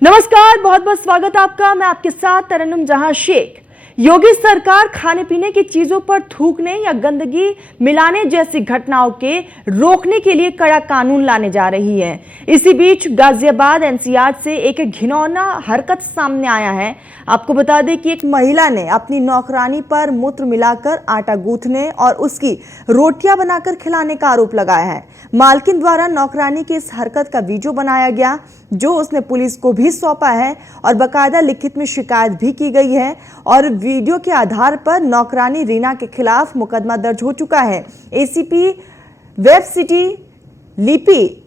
नमस्कार, बहुत बहुत स्वागत आपका। मैं आपके साथ तरन्नुम जहां शेख। योगी सरकार खाने पीने की चीजों पर थूकने या गंदगी मिलाने जैसी घटनाओं के रोकने के लिए कड़ा कानून लाने जा रही है। इसी बीच गाजियाबाद एनसीआर से एक घिनौना हरकत सामने आया है। आपको बता दें कि एक महिला ने अपनी नौकरानी पर मूत्र मिलाकर आटा गूंथने और उसकी रोटियां बनाकर खिलाने का आरोप लगाया है। मालकिन द्वारा नौकरानी की इस हरकत का वीडियो बनाया गया, जो उसने पुलिस को भी सौंपा है और बाकायदा लिखित में शिकायत भी की गई है और वीडियो के आधार पर नौकरानी रीना के खिलाफ मुकदमा दर्ज हो चुका है। एसीपी वेब सिटी लिपि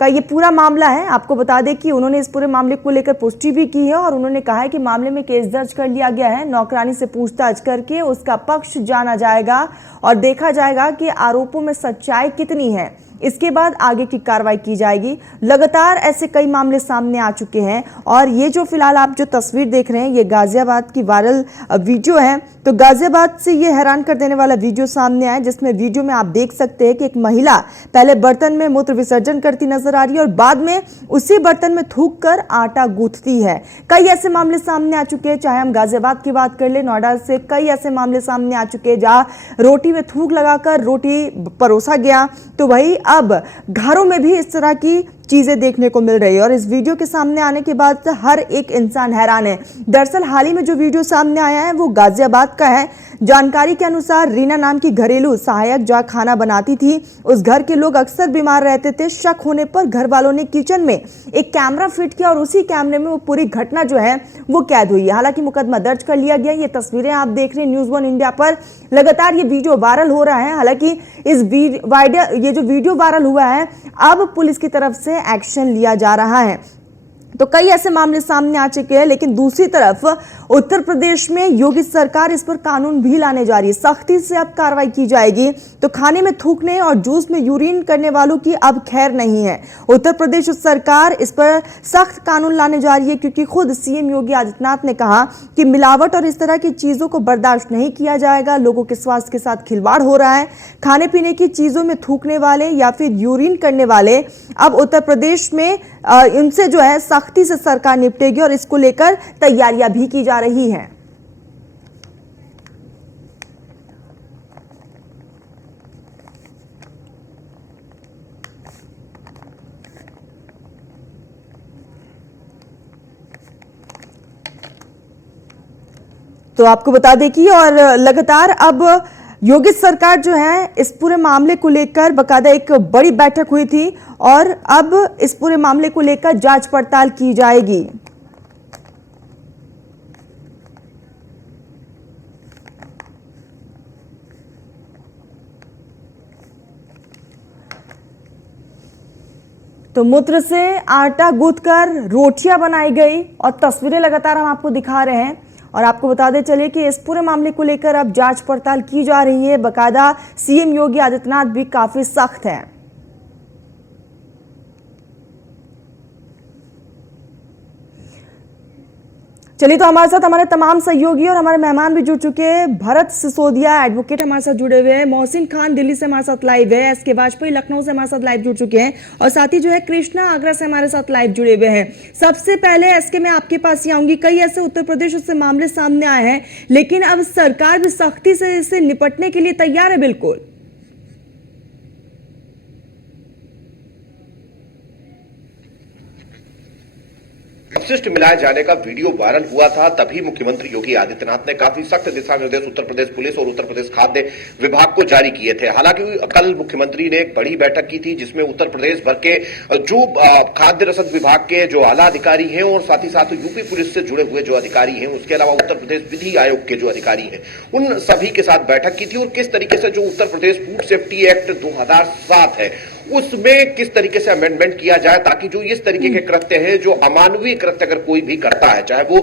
का ये पूरा मामला है। आपको बता दें कि उन्होंने इस पूरे मामले को लेकर पुष्टि भी की है और उन्होंने कहा है कि मामले में केस दर्ज कर लिया गया है। नौकरानी से पूछताछ करके उसका पक्ष जाना जाएगा और देखा जाएगा कि आरोपों में सच्चाई कितनी है। इसके बाद आगे की कार्रवाई की जाएगी। लगातार ऐसे कई मामले सामने आ चुके हैं और ये जो फिलहाल आप जो तस्वीर देख रहे हैं, ये गाजियाबाद की वायरल वीडियो है। तो गाजियाबाद से ये हैरान कर देने वाला वीडियो सामने आया, जिसमें वीडियो में आप देख सकते हैं कि एक महिला पहले बर्तन में मूत्र विसर्जन करती नजर आ रही है और बाद में उसी बर्तन में थूक कर आटा गूंथती है। कई ऐसे मामले सामने आ चुके हैं, चाहे हम गाजियाबाद की बात कर ले, नोएडा से कई ऐसे मामले सामने आ चुके हैं जहां रोटी में थूक लगाकर रोटी परोसा गया। तो वही अब घरों में भी इस तरह की चीजें देखने को मिल रही है और इस वीडियो के सामने आने के बाद हर एक इंसान हैरान है। दरअसल हाल ही में जो वीडियो सामने आया है वो गाजियाबाद का है। जानकारी के अनुसार रीना नाम की घरेलू सहायक जहां खाना बनाती थी, उस घर के लोग अक्सर बीमार रहते थे। शक होने पर घर वालों ने किचन में एक कैमरा फिट किया और उसी कैमरे में वो पूरी घटना जो है वो कैद हुई है। हालांकि मुकदमा दर्ज कर लिया गया। ये तस्वीरें आप देख रहे हैं न्यूज़ वन इंडिया पर, लगातार ये वीडियो वायरल हो रहा है। हालांकि ये जो वीडियो वायरल हुआ है, अब पुलिस की तरफ से एक्शन लिया जा रहा है। तो कई ऐसे मामले सामने आ चुके हैं, लेकिन दूसरी तरफ उत्तर प्रदेश में योगी सरकार इस पर कानून भी लाने जा रही है। सख्ती से अब कार्रवाई की जाएगी। तो खाने में थूकने और जूस में यूरिन करने वालों की अब खैर नहीं है। उत्तर प्रदेश सरकार इस पर सख्त कानून लाने जा रही है, क्योंकि खुद सीएम योगी आदित्यनाथ ने कहा कि मिलावट और इस तरह की चीजों को बर्दाश्त नहीं किया जाएगा। लोगों के स्वास्थ्य के साथ खिलवाड़ हो रहा है। खाने पीने की चीजों में थूकने वाले या फिर यूरिन करने वाले अब उत्तर प्रदेश में इनसे जो है सख्ती से सरकार निपटेगी और इसको लेकर तैयारियां भी की जा रही हैं। तो आपको बता दें कि और लगातार अब योगी सरकार जो है इस पूरे मामले को लेकर बाकायदा एक बड़ी बैठक हुई थी और अब इस पूरे मामले को लेकर जांच पड़ताल की जाएगी। तो मूत्र से आटा गूंथकर रोटियां बनाई गई और तस्वीरें लगातार हम आपको दिखा रहे हैं और आपको बता दें चलिए कि इस पूरे मामले को लेकर अब जांच पड़ताल की जा रही है। बाकायदा सीएम योगी आदित्यनाथ भी काफी सख्त हैं। चलिए, तो हमारे साथ हमारे तमाम सहयोगी और हमारे मेहमान भी जुड़ चुके हैं। भरत सिसोदिया एडवोकेट हमारे साथ जुड़े हुए हैं, मोहसिन खान दिल्ली से हमारे साथ लाइव है, एसके वाजपेयी लखनऊ से हमारे साथ लाइव जुड़ चुके हैं और साथ ही जो है कृष्णा आगरा से हमारे साथ लाइव जुड़े हुए हैं। सबसे पहले एसके मैं आपके पास ही आऊंगी। कई ऐसे उत्तर प्रदेश से मामले सामने आए हैं, लेकिन अब सरकार भी सख्ती से इससे निपटने के लिए तैयार है। बिल्कुल अपशिष्ट मिलाए जाने का वीडियो वायरल हुआ था, तभी मुख्यमंत्री योगी आदित्यनाथ ने काफी सख्त दिशा निर्देश उत्तर प्रदेश पुलिस और उत्तर प्रदेश खाद्य विभाग को जारी किए थे। हालांकि कल मुख्यमंत्री ने एक बड़ी बैठक की थी, जिसमें उत्तर प्रदेश भर के जो खाद्य रसद विभाग के जो आला अधिकारी हैं और साथ ही साथ यूपी पुलिस से जुड़े हुए जो अधिकारी हैं, उसके अलावा उत्तर प्रदेश विधि आयोग के जो अधिकारी हैं, उन सभी के साथ बैठक की थी और किस तरीके से जो Uttar Pradesh food safety act 2007 है उसमें किस तरीके से अमेंडमेंट किया जाए, ताकि जो इस तरीके के कृत्य हैं, जो अमानवीय कृत्य अगर कोई भी करता है, चाहे वो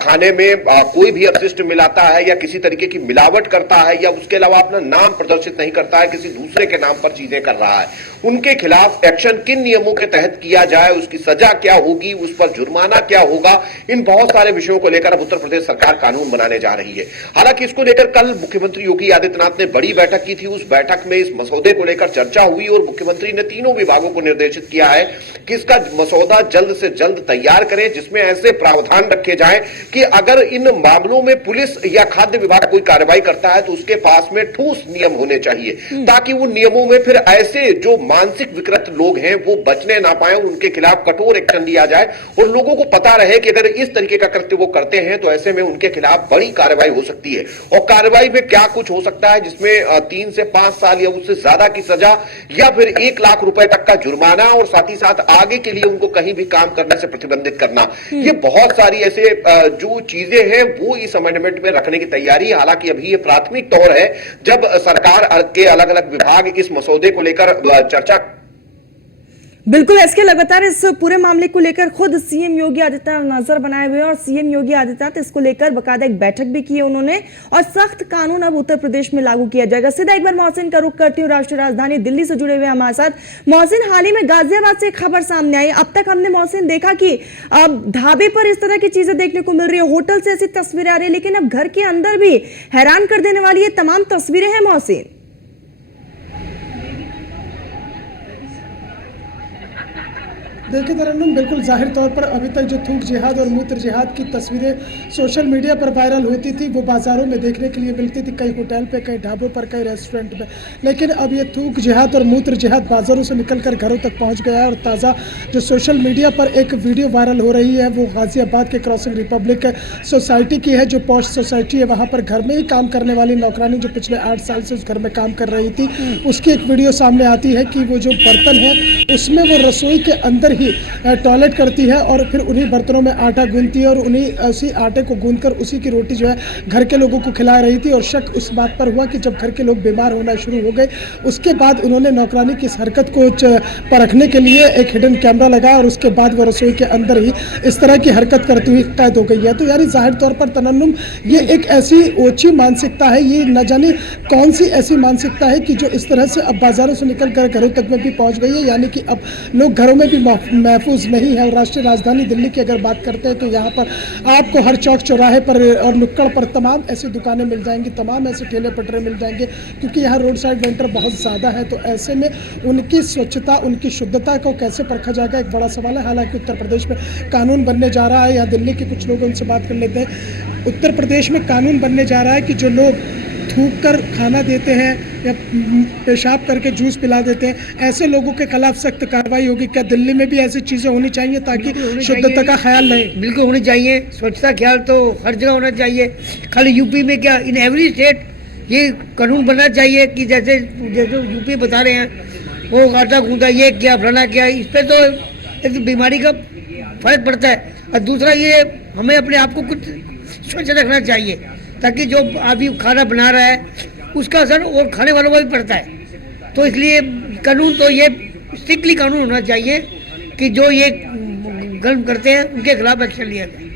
खाने में कोई भी अपशिष्ट मिलाता है या किसी तरीके की मिलावट करता है या उसके अलावा अपना नाम प्रदर्शित नहीं करता है, किसी दूसरे के नाम पर चीजें कर रहा है, उनके खिलाफ एक्शन किन नियमों के तहत किया जाए, उसकी सजा क्या होगी, उस पर जुर्माना क्या होगा, इन बहुत सारे विषयों को लेकर अब उत्तर प्रदेश सरकार कानून बनाने जा रही है। हालांकि इसको लेकर कल मुख्यमंत्री योगी आदित्यनाथ ने बड़ी बैठक की थी। उस बैठक में इस मसौदे को लेकर चर्चा हुई और मुख्यमंत्री मुख्यमंत्री ने तीनों विभागों को निर्देशित किया है कि इसका मसौदा जल्द से जल्द तैयार करें, जिसमें ऐसे प्रावधान रखे जाएं कि अगर इन मामलों में पुलिस या खाद्य विभाग कोई कार्रवाई करता है तो उसके पास में ठोस नियम होने चाहिए, ताकि उन नियमों में फिर ऐसे जो मानसिक विकृत लोग हैं वो बचने ना पाए और उनके खिलाफ कठोर एक्शन लिया जाए और लोगों को पता रहे कि अगर इस तरीके का कृत्य वो करते हैं तो ऐसे में उनके खिलाफ बड़ी कार्रवाई हो सकती है। और कार्रवाई में क्या कुछ हो सकता है, जिसमें 3 से 5 साल या उससे ज्यादा की सजा या फिर 1 लाख रुपए तक का जुर्माना और साथ ही साथ आगे के लिए उनको कहीं भी काम करने से प्रतिबंधित करना। ये बहुत सारी ऐसे जो चीजें हैं वो इस अमेंडमेंट में रखने की तैयारी है। हालांकि अभी ये प्राथमिक दौर है जब सरकार के अलग अलग विभाग इस मसौदे को लेकर चर्चा। बिल्कुल, इसके लगातार इस पूरे मामले को लेकर खुद सीएम योगी आदित्यनाथ नजर बनाए हुए और सीएम योगी आदित्यनाथ इसको लेकर बकायदा एक बैठक भी की है उन्होंने और सख्त कानून अब उत्तर प्रदेश में लागू किया जाएगा। सीधा एक बार मोहसिन का रुख करती हूँ, राष्ट्रीय राजधानी दिल्ली से जुड़े हुए हमारे साथ मोहसिन। हाल ही में गाजियाबाद से एक खबर सामने आई। अब तक हमने मोहसिन देखा कि अब ढाबे पर इस तरह की चीजें देखने को मिल रही है, होटल से ऐसी तस्वीरें आ रही है, लेकिन अब घर के अंदर भी हैरान कर देने वाली ये तमाम तस्वीरें हैं मोहसिन। देखिए तरन्नुम, बिल्कुल जाहिर तौर पर अभी तक जो थूक जिहाद और मूत्र जिहाद की तस्वीरें सोशल मीडिया पर वायरल होती थी वो बाज़ारों में देखने के लिए मिलती थी, कई होटल पे, कई ढाबों पर, कई रेस्टोरेंट में। लेकिन अब ये थूक जिहाद और मूत्र जिहाद बाज़ारों से निकलकर घरों तक पहुंच गया है और ताज़ा जो सोशल मीडिया पर एक वीडियो वायरल हो रही है वो गाज़ियाबाद के क्रॉसिंग रिपब्लिक सोसाइटी की है, जो पॉश सोसाइटी है। वहाँ पर घर में ही काम करने वाली नौकरानी जो पिछले 8 साल से उस घर में काम कर रही थी, उसकी एक वीडियो सामने आती है कि वो जो बर्तन है उसमें वो रसोई के अंदर ही टॉयलेट करती है और फिर उन्हीं बर्तनों में आटा गूंथती है और उन्हीं उसी आटे को गूंथकर उसी की रोटी जो है घर के लोगों को खिला रही थी। और शक उस बात पर हुआ कि जब घर के लोग बीमार होना शुरू हो गए उसके बाद उन्होंने नौकरानी की इस हरकत को परखने के लिए एक हिडन कैमरा लगाया और उसके बाद वो रसोई के अंदर ही इस तरह की हरकत करती हुई कैद हो गई है। तो यानी जाहिर तौर पर तरन्नुम, ये एक ऐसी ओछी मानसिकता है, ये न जाने कौन सी ऐसी मानसिकता है कि जो इस तरह से अब बाजारों से निकल कर घरों तक में भी पहुंच गई है। यानी कि अब लोग घरों में भी महफूज नहीं है। और राष्ट्रीय राजधानी दिल्ली की अगर बात करते हैं तो यहाँ पर आपको हर चौक चौराहे पर और नुक्कड़ पर तमाम ऐसी दुकानें मिल जाएंगी, तमाम ऐसे ठेले पटरे मिल जाएंगे, क्योंकि यहाँ रोड साइड वेंडर बहुत ज़्यादा है। तो ऐसे में उनकी स्वच्छता, उनकी शुद्धता को कैसे परखा जाएगा, एक बड़ा सवाल है। हालांकि उत्तर प्रदेश में कानून बनने जा रहा है, यहाँ दिल्ली के कुछ लोग उनसे बात कर लेते हैं। उत्तर प्रदेश में कानून बनने जा रहा है कि जो लोग थूक कर खाना देते हैं या पेशाब करके जूस पिला देते हैं, ऐसे लोगों के खिलाफ सख्त कार्रवाई होगी। क्या दिल्ली में भी ऐसी चीज़ें होनी चाहिए ताकि शुद्धता का ख्याल रहे? बिल्कुल होनी चाहिए, स्वच्छता ख्याल तो हर जगह होना चाहिए। खाली यूपी में क्या, इन एवरी स्टेट ये कानून बनना चाहिए कि जैसे यूपी बता रहे हैं वो आटा गूंदा ये क्या फलाना क्या, इस पर तो एक बीमारी का फर्क पड़ता है। और दूसरा ये हमें अपने आप को कुछ स्वच्छ रखना चाहिए ताकि जो आदमी खाना बना रहा है उसका असर और खाने वालों पर भी पड़ता है। तो इसलिए कानून तो ये स्ट्रिक्टली कानून होना चाहिए कि जो ये गलत करते हैं उनके खिलाफ एक्शन लिया जाए।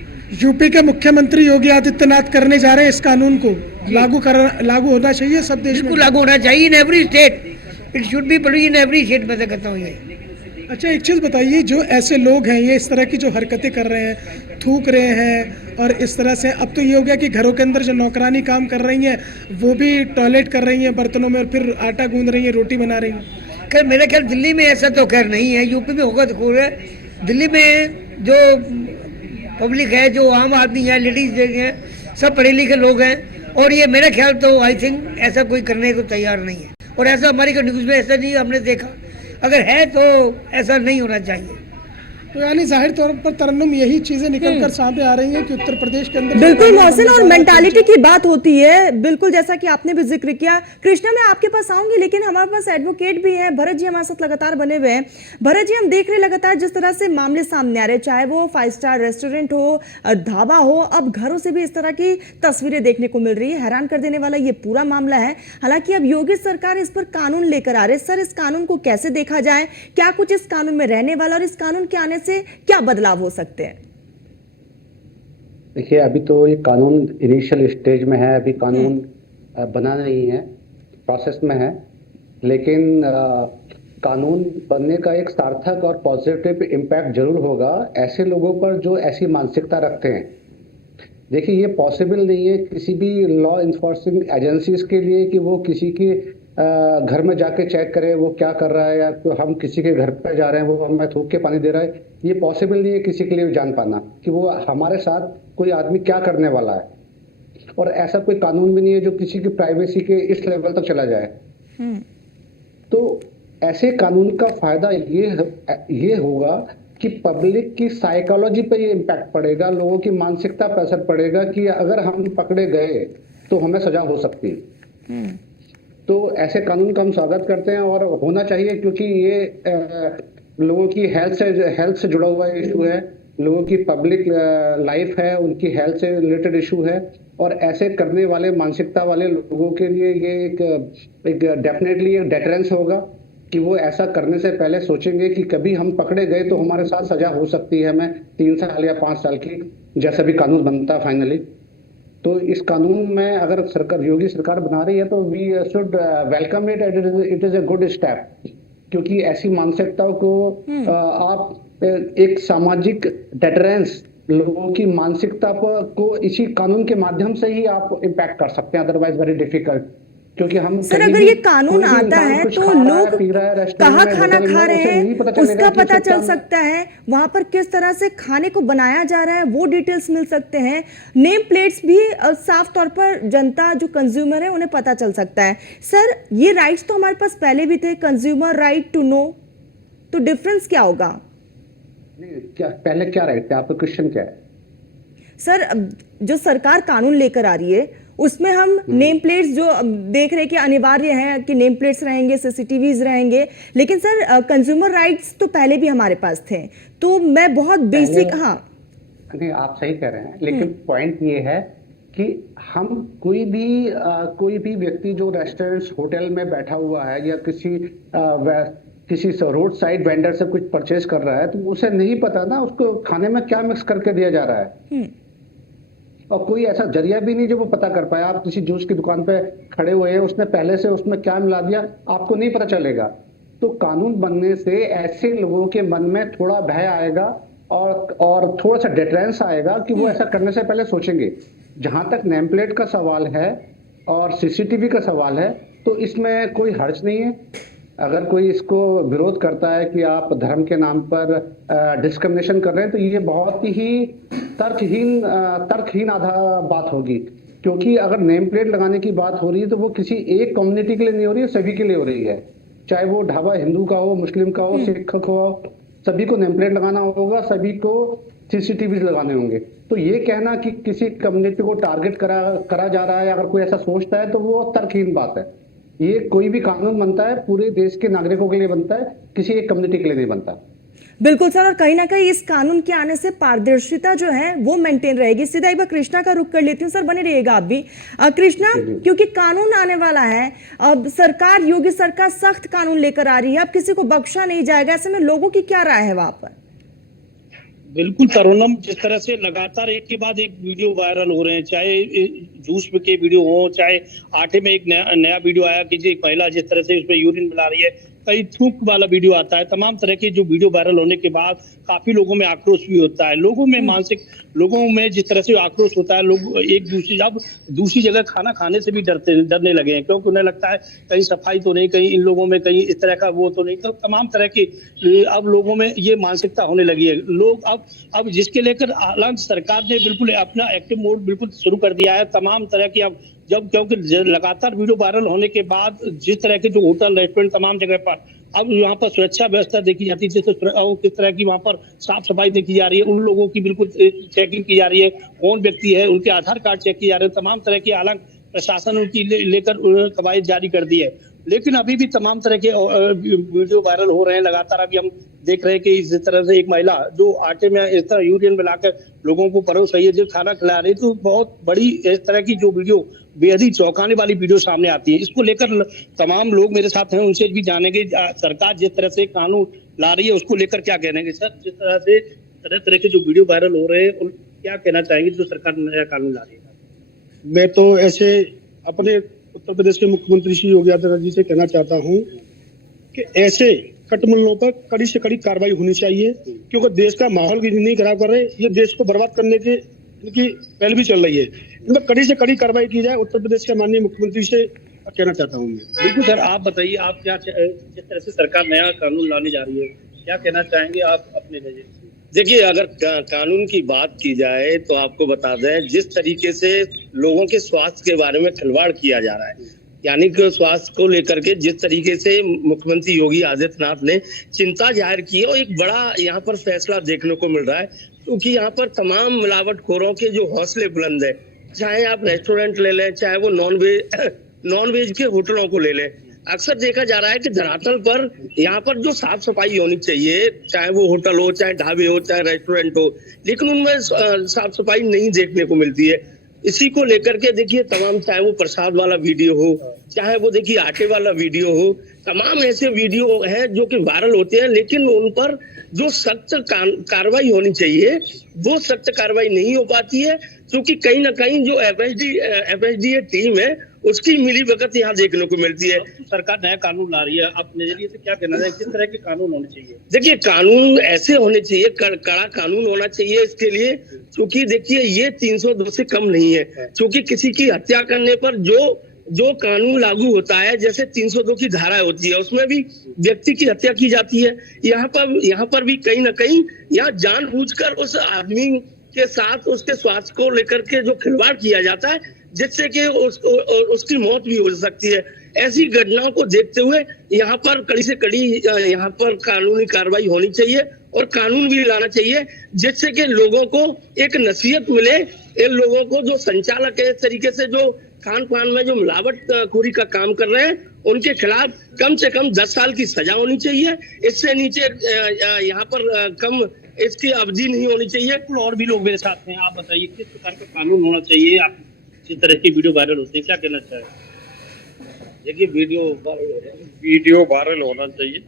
यूपी के मुख्यमंत्री योगी आदित्यनाथ करने जा रहे हैं इस कानून को लागू होना चाहिए सब देश में। बिल्कुल लागू होना चाहिए in every state, it should be पड़ी इन एवरी स्टेट। मैं कहता हूँ ये। अच्छा, एक चीज़ बताइए, जो ऐसे लोग हैं ये इस तरह की जो हरकतें कर रहे हैं, थूक रहे हैं और इस तरह से, अब तो ये हो गया कि घरों के अंदर जो नौकरानी काम कर रही हैं वो भी टॉयलेट कर रही हैं बर्तनों में और फिर आटा गूंद रही हैं, रोटी बना रही हैं। खैर मेरे ख्याल दिल्ली में ऐसा तो खैर नहीं है, यूपी में होगा तो खूब है। दिल्ली में जो पब्लिक है, जो आम आदमी है, लेडीज हैं, सब पढ़े लिखे लोग हैं और ये मेरा ख्याल तो आई थिंक ऐसा कोई करने को तैयार नहीं है। और ऐसा हमारी न्यूज़ में ऐसा नहीं हमने देखा, अगर है तो ऐसा नहीं होना चाहिए। तो यानी जाहिर तौर पर तरन्नुम यही चीजें निकल कर सामने आ रही हैं कि उत्तर प्रदेश के अंदर बिल्कुल मोहसिन, और मेंटालिटी की बात होती है, बिल्कुल जैसा कि आपने भी जिक्र किया। कृष्णा, मैं आपके पास आऊंगी, लेकिन हमारे पास एडवोकेट भी है, भरत जी हमारे साथ लगातार बने हुए हैं। भरत जी, हम देख रहे लगातार जिस तरह से मामले सामने आ रहे, चाहे वो 5 स्टार रेस्टोरेंट हो, ढाबा हो, अब घरों से भी इस तरह की तस्वीरें देखने को मिल रही है। हैरान कर देने वाला ये पूरा मामला है। हालांकि अब योगी सरकार इस पर कानून लेकर आ रहे। सर, इस कानून को कैसे देखा जाए, क्या कुछ इस कानून में रहने वाला और इस कानून के आने से क्या बदलाव हो सकते हैं? देखिए, अभी तो ये कानून इनिशियल स्टेज में है, अभी कानून बना नहीं है, प्रोसेस में है। लेकिन कानून बनने का एक सार्थक और पॉजिटिव इम्पैक्ट जरूर होगा ऐसे लोगों पर जो ऐसी मानसिकता रखते हैं। देखिए, ये पॉसिबल नहीं है किसी भी लॉ इन्फोर्सिंग एजेंसीज के लिए कि वो किसी की घर में जाके चेक करें वो क्या कर रहा है, या तो हम किसी के घर पे जा रहे हैं वो हमें थूक के पानी दे रहा है, ये पॉसिबल नहीं है किसी के लिए जान पाना कि वो हमारे साथ कोई आदमी क्या करने वाला है। और ऐसा कोई कानून भी नहीं है जो किसी की प्राइवेसी के इस लेवल तक चला जाए। तो ऐसे कानून का फायदा ये होगा कि पब्लिक की साइकोलॉजी पे ये इम्पैक्ट पड़ेगा, लोगों की मानसिकता पर असर पड़ेगा कि अगर हम पकड़े गए तो हमें सजा हो सकती है। तो ऐसे कानून का हम स्वागत करते हैं और होना चाहिए, क्योंकि ये लोगों की हेल्थ से जुड़ा हुआ इशू है, लोगों की पब्लिक लाइफ है, उनकी हेल्थ से रिलेटेड इशू है। और ऐसे करने वाले मानसिकता वाले लोगों के लिए ये एक डेफिनेटली एक डेटरेंस होगा कि वो ऐसा करने से पहले सोचेंगे कि कभी हम पकड़े गए तो हमारे साथ सजा हो सकती है, हमें 3 साल या 5 साल की, जैसा भी कानून बनता है फाइनली। तो इस कानून में अगर योगी सरकार बना रही है तो we should welcome it, it is a good step, क्योंकि ऐसी मानसिकताओं को आप एक सामाजिक डेटरेंस, लोगों की मानसिकता को इसी कानून के माध्यम से ही आप इम्पैक्ट कर सकते हैं, अदरवाइज वेरी डिफिकल्ट। क्योंकि हम सर अगर ये कानून आता है तो लोग कहाँ खाना खा रहे हैं उसका पता चल सकता है, वहां पर किस तरह से खाने को बनाया जा रहा है वो डिटेल्स मिल सकते हैं, नेम प्लेट्स भी साफ तौर पर जनता जो कंज्यूमर है उन्हें पता चल सकता है। सर ये राइट्स तो हमारे पास पहले भी थे, कंज्यूमर राइट टू नो, तो डिफरेंस क्या होगा? क्या पहले क्या राइट थे, आपका क्वेश्चन क्या है? सर जो सरकार कानून लेकर आ रही है उसमें हम नेम प्लेट्स जो देख रहे हैं कि अनिवार्य है कि नेम प्लेट्स रहेंगे, सीसीटीवीज रहेंगे, लेकिन सर कंज्यूमर राइट्स तो पहले भी हमारे पास थे। तो मैं बहुत बेसिक, हाँ नहीं आप सही कह रहे हैं, लेकिन पॉइंट ये है कि हम कोई भी व्यक्ति जो रेस्टोरेंट्स होटल में बैठा हुआ है या किसी रोड साइड वेंडर से कुछ परचेज कर रहा है तो उसे नहीं पता ना उसको खाने में क्या मिक्स करके दिया जा रहा है, और कोई ऐसा जरिया भी नहीं जो वो पता कर पाए। आप किसी जूस की दुकान पे खड़े हुए हैं, उसने पहले से उसमें क्या मिला दिया आपको नहीं पता चलेगा। तो कानून बनने से ऐसे लोगों के मन में थोड़ा भय आएगा और थोड़ा सा डिटरेंस आएगा कि वो ऐसा करने से पहले सोचेंगे। जहां तक नेम प्लेट का सवाल है और सीसीटीवी का सवाल है तो इसमें कोई हर्ज नहीं है। अगर कोई इसको विरोध करता है कि आप धर्म के नाम पर डिस्क्रिमिनेशन कर रहे हैं तो ये बहुत ही तर्कहीन आधा बात होगी, क्योंकि अगर नेम प्लेट लगाने की बात हो रही है तो वो किसी एक कम्युनिटी के लिए नहीं हो रही है, सभी के लिए हो रही है। चाहे वो ढाबा हिंदू का हो, मुस्लिम का हो, सिख का हो, सभी को नेम प्लेट लगाना होगा, सभी को सीसीटीवी लगाने होंगे। तो ये कहना कि किसी कम्युनिटी को टारगेट करा जा रहा है, अगर कोई ऐसा सोचता है तो वो तर्कहीन बात है। ये कोई भी कानून बनता है पूरे देश के नागरिकों के लिए बनता है, किसी एक कम्युनिटी के लिए नहीं बनता। बिल्कुल सर, और कहीं ना कहीं इस कानून के आने से पारदर्शिता जो है वो मेंटेन रहेगी। सीधा एक बार कृष्णा का रुख कर लेती हूँ, सर बने रहिएगा आप भी। कृष्णा, क्योंकि कानून आने वाला है, अब योगी सरकार सख्त कानून लेकर आ रही है, अब किसी को बख्शा नहीं जाएगा, ऐसे में लोगों की क्या राय है वहां पर? बिल्कुल तरुणम, जिस तरह से लगातार एक के बाद एक वीडियो वायरल हो रहे हैं, चाहे जूस के वीडियो हो, चाहे आटे में एक नया वीडियो आया कि एक महिला जिस तरह से उसमें यूरिन मिला रही है, कई थूक वाला वीडियो आता है, तमाम तरह के जो वीडियो वायरल होने के बाद काफी लोगों में आक्रोश भी होता है। लोगों में जिस तरह से आक्रोश होता है, लोग एक दूसरी जगह खाना खाने से भी डरने लगे हैं, क्योंकि उन्हें लगता है कहीं सफाई तो नहीं, कहीं इन लोगों में कहीं इस तरह का वो तो नहीं। तो तमाम तरह की अब लोगों में ये मानसिकता होने लगी है। लोग अब जिसके लेकर हालांकि सरकार ने बिल्कुल अपना एक्टिव मोड बिल्कुल शुरू कर दिया है, तमाम तरह की अब क्योंकि लगातार वीडियो वायरल होने के बाद जिस तरह के जो होटल रेस्टोरेंट तमाम जगह पर अब यहाँ पर सुरक्षा व्यवस्था देखी जाती है, जैसे किस तरह की वहाँ पर साफ सफाई देखी जा रही है, उन लोगों की बिल्कुल चेकिंग की जा रही है, कौन व्यक्ति है उनके आधार कार्ड चेक किए जा रहे हैं, तमाम तरह की हालांकि प्रशासन उनकी लेकर कवायद जारी कर दी है, लेकिन अभी भी तमाम तरह के वीडियो वायरल हो रहे हैं लगातार। अभी हम देख रहे हैं कि इस तरह से एक महिला जो आटे में इस तरह यूरिन मिलाकर लोगों को परोस रही है, जो खाना खिला रही है, तो बहुत बड़ी इस तरह की जो वीडियो बेहद ही चौंकाने वाली वीडियो सामने आती है। इसको लेकर तमाम लोग मेरे साथ हैं, उनसे भी जानेंगे सरकार जिस तरह से कानून ला रही है उसको लेकर क्या कहने। सर, जिस तरह से तरह के जो वीडियो वायरल हो रहे हैं क्या कहना चाहेंगे जो सरकार नया कानून ला रही है? मैं तो ऐसे अपने उत्तर प्रदेश के मुख्यमंत्री श्री योगी आदित्यनाथ जी से कहना चाहता हूं कि ऐसे कटमुल्लों पर कड़ी से कड़ी कार्रवाई होनी चाहिए, क्योंकि देश का माहौल की नहीं खराब कर रहे, ये देश को बर्बाद करने के इनकी पहल भी चल रही है। इनमें कड़ी से कड़ी कार्रवाई की जाए। उत्तर प्रदेश के माननीय मुख्यमंत्री से कहना चाहता हूँ मैं। बिल्कुल सर, आप बताइए, आप क्या जिस तरह से सरकार नया कानून लाने जा रही है, क्या कहना चाहेंगे आप अपने नजरिए से? देखिए, अगर कानून की बात की जाए तो आपको बता दें, जिस तरीके से लोगों के स्वास्थ्य के बारे में खिलवाड़ किया जा रहा है, यानी कि स्वास्थ्य को लेकर के जिस तरीके से मुख्यमंत्री योगी आदित्यनाथ ने चिंता जाहिर की है, और एक बड़ा यहाँ पर फैसला देखने को मिल रहा है, क्योंकि यहाँ पर तमाम मिलावटखोरों के जो हौसले बुलंद है, चाहे आप रेस्टोरेंट ले लें, चाहे वो नॉन वेज के होटलों को ले लें, अक्सर देखा जा रहा है कि धरातल पर यहाँ पर जो साफ सफाई होनी चाहिए, चाहे वो होटल हो, चाहे ढाबे हो, चाहे रेस्टोरेंट हो, लेकिन उनमें साफ सफाई नहीं देखने को मिलती है। इसी को लेकर के देखिए तमाम, चाहे वो प्रसाद वाला वीडियो हो, चाहे वो देखिए आटे वाला वीडियो हो, तमाम ऐसे वीडियो हैं जो कि वायरल होते हैं, लेकिन उन पर जो सख्त कार्रवाई होनी चाहिए वो सख्त कार्रवाई नहीं हो पाती है, क्योंकि कहीं ना कहीं जो FSDA टीम है उसकी मिलीभगत यहाँ देखने को मिलती है। सरकार नया कानून ला रही है, आप नजरिए से क्या कहना चाहिए, किस तरह के कानून होने चाहिए? देखिए, कानून ऐसे होने चाहिए, कड़ा कानून होना चाहिए इसके लिए, क्योंकि देखिए ये 302 से कम नहीं है, क्योंकि किसी की हत्या करने पर जो कानून लागू होता है, जैसे 302 की धारा होती है, उसमें भी व्यक्ति की हत्या की जाती है। यहाँ पर भी कहीं ना कहीं यहाँ जानबूझकर उस आदमी के साथ उसके स्वास्थ्य को लेकर के जो खिलवाड़ किया जाता है, जिससे कि उसकी मौत भी हो सकती है। ऐसी घटनाओं को देखते हुए यहाँ पर कड़ी से कड़ी यहाँ पर कानूनी कार्रवाई होनी चाहिए और कानून भी लाना चाहिए, जिससे कि लोगों को एक नसीहत मिले। इन लोगों को जो संचालक है, इस तरीके से जो खान पान में जो मिलावटखोरी का काम कर रहे हैं, उनके खिलाफ कम से कम 10 साल की सजा होनी चाहिए। इससे नीचे यहाँ पर कम इसकी अवधि नहीं होनी चाहिए। और भी लोग मेरे साथ हैं, आप बताइए किस प्रकार का कानून होना चाहिए? आप जिस तरह की वीडियो वायरल होती है, क्या कहना चाहें? देखिए, वीडियो वायरल होना चाहिए,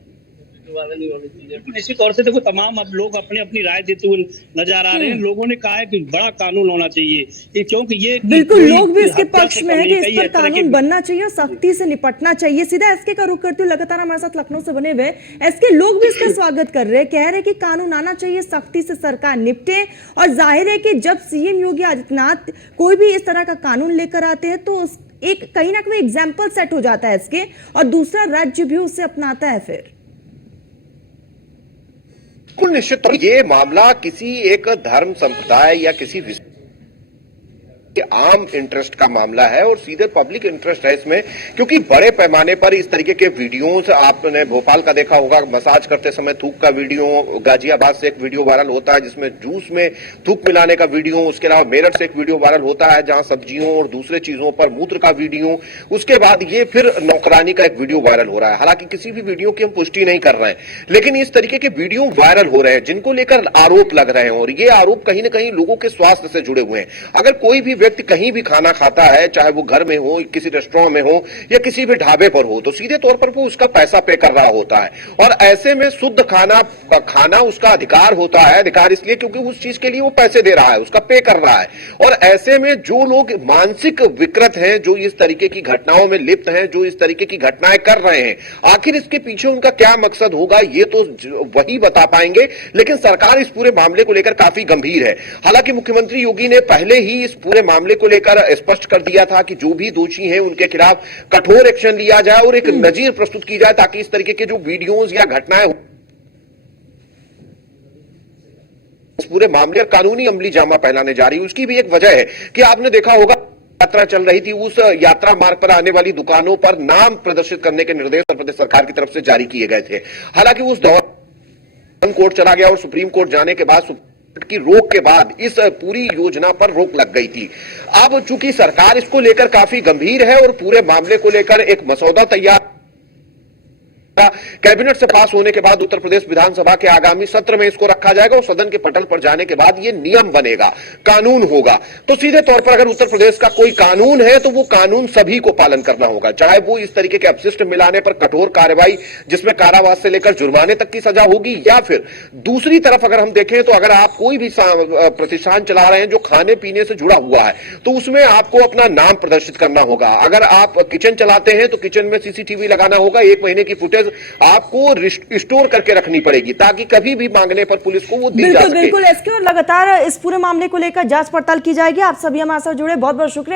वायरल नहीं होनी चाहिए। निश्चित तौर से देखो, तमाम अब लोग अपनी अपनी राय देते हुए नजर आ रहे हैं। लोगों ने कहा है कि बड़ा कानून होना चाहिए, क्योंकि ये बिल्कुल लोग भी इसके पक्ष में है कि इस पर कानून बनना चाहिए और सख्ती से निपटना चाहिए। सीधा एसके का रुख करते हुए लगातार हमारे साथ लखनऊ से बने हुए एसके लोग भी इसका स्वागत कर रहे हैं, कह रहे हैं कि कानून आना चाहिए, सख्ती से सरकार निपटे। और जाहिर है कि जब सीएम योगी आदित्यनाथ कोई भी इस तरह का कानून लेकर आते हैं तो एक कहीं ना कहीं एग्जाम्पल सेट हो जाता है इसके, और दूसरा राज्य भी उसे अपनाता है। फिर बिल्कुल निश्चित तौर ये मामला किसी एक धर्म संप्रदाय या किसी आम इंटरेस्ट का मामला है और सीधे पब्लिक इंटरेस्ट है इसमें, क्योंकि बड़े पैमाने पर इस तरीके के वीडियोस आपने भोपाल का देखा होगा, मसाज करते समय थूक का वीडियो, गाजियाबाद से एक वीडियो वायरल होता है जिसमें जूस में थूक मिलाने का वीडियो, उसके अलावा मेरठ से एक वीडियो वायरल होता है जहां सब्जियों और दूसरे चीजों पर मूत्र का वीडियो, उसके बाद ये फिर नौकरानी का एक वीडियो वायरल हो रहा है। हालांकि किसी भी वीडियो की हम पुष्टि नहीं कर रहे हैं, लेकिन इस तरीके के वीडियो वायरल हो रहे हैं जिनको लेकर आरोप लग रहे हैं, और ये आरोप कहीं ना कहीं लोगों के स्वास्थ्य से जुड़े हुए हैं। अगर कोई भी व्यक्ति कहीं भी खाना खाता है, चाहे वो घर में हो, किसी रेस्टोरेंट में हो या किसी भी ढाबे पर हो, तो सीधे तौर पर वो उसका पैसा पे कर रहा होता है, और ऐसे में शुद्ध खाना उसका अधिकार होता है। अधिकार इसलिए क्योंकि उस चीज के लिए वो पैसे दे रहा है, उसका पे कर रहा है। और ऐसे में जो लोग मानसिक विकृत हैं, जो इस तरीके की घटनाओं में लिप्त हैं, जो इस तरीके की घटनाएं कर रहे हैं, आखिर इसके पीछे उनका क्या मकसद होगा ये तो वही बता पाएंगे। लेकिन सरकार इस पूरे मामले को लेकर काफी गंभीर है। हालांकि मुख्यमंत्री योगी ने पहले ही इस पूरे मामले को लेकर स्पष्ट कर दिया था कि जो भी दोषी हैं उनके खिलाफ कठोर एक्शन लिया जाए और एक नजीर प्रस्तुत की जाए, ताकि इस तरीके के जो वीडियोस या घटनाएं इस पूरे मामले का कानूनी अमली जामा पहनाने जा रही है। उसकी भी एक वजह है कि आपने देखा होगा, यात्रा चल रही थी, उस यात्रा मार्ग पर आने वाली दुकानों पर नाम प्रदर्शित करने के निर्देश उत्तर प्रदेश सरकार की तरफ से जारी किए गए थे। हालांकि उस दौरान कोर्ट चला गया और सुप्रीम कोर्ट जाने के बाद की रोक के बाद इस पूरी योजना पर रोक लग गई थी। अब चूंकि सरकार इसको लेकर काफी गंभीर है और पूरे मामले को लेकर एक मसौदा तैयार कैबिनेट से पास होने के बाद उत्तर प्रदेश विधानसभा के आगामी सत्र में इसको रखा जाएगा और सदन के पटल पर जाने के बाद ये नियम बनेगा, कानून होगा। तो सीधे तौर पर अगर उत्तर प्रदेश का कोई कानून है तो वो कानून सभी को पालन करना होगा, चाहे वो इस तरीके के अपशिष्ट मिलाने पर कठोर कार्रवाई जिसमें कारावास से लेकर जुर्माने तक की सजा होगी, या फिर दूसरी तरफ अगर हम देखें तो अगर आप कोई भी प्रतिष्ठान चला रहे हैं जो खाने पीने से जुड़ा हुआ है तो उसमें आपको अपना नाम प्रदर्शित करना होगा। अगर आप किचन चलाते हैं तो किचन में सीसीटीवी लगाना होगा, 1 महीने की फुटेज आपको स्टोर करके रखनी पड़ेगी ताकि कभी भी मांगने पर पुलिस को वो दी जा सके। बिल्कुल एसके, और लगातार इस पूरे मामले को लेकर जांच पड़ताल की जाएगी। आप सभी हमारे साथ जुड़े, बहुत बहुत शुक्रिया।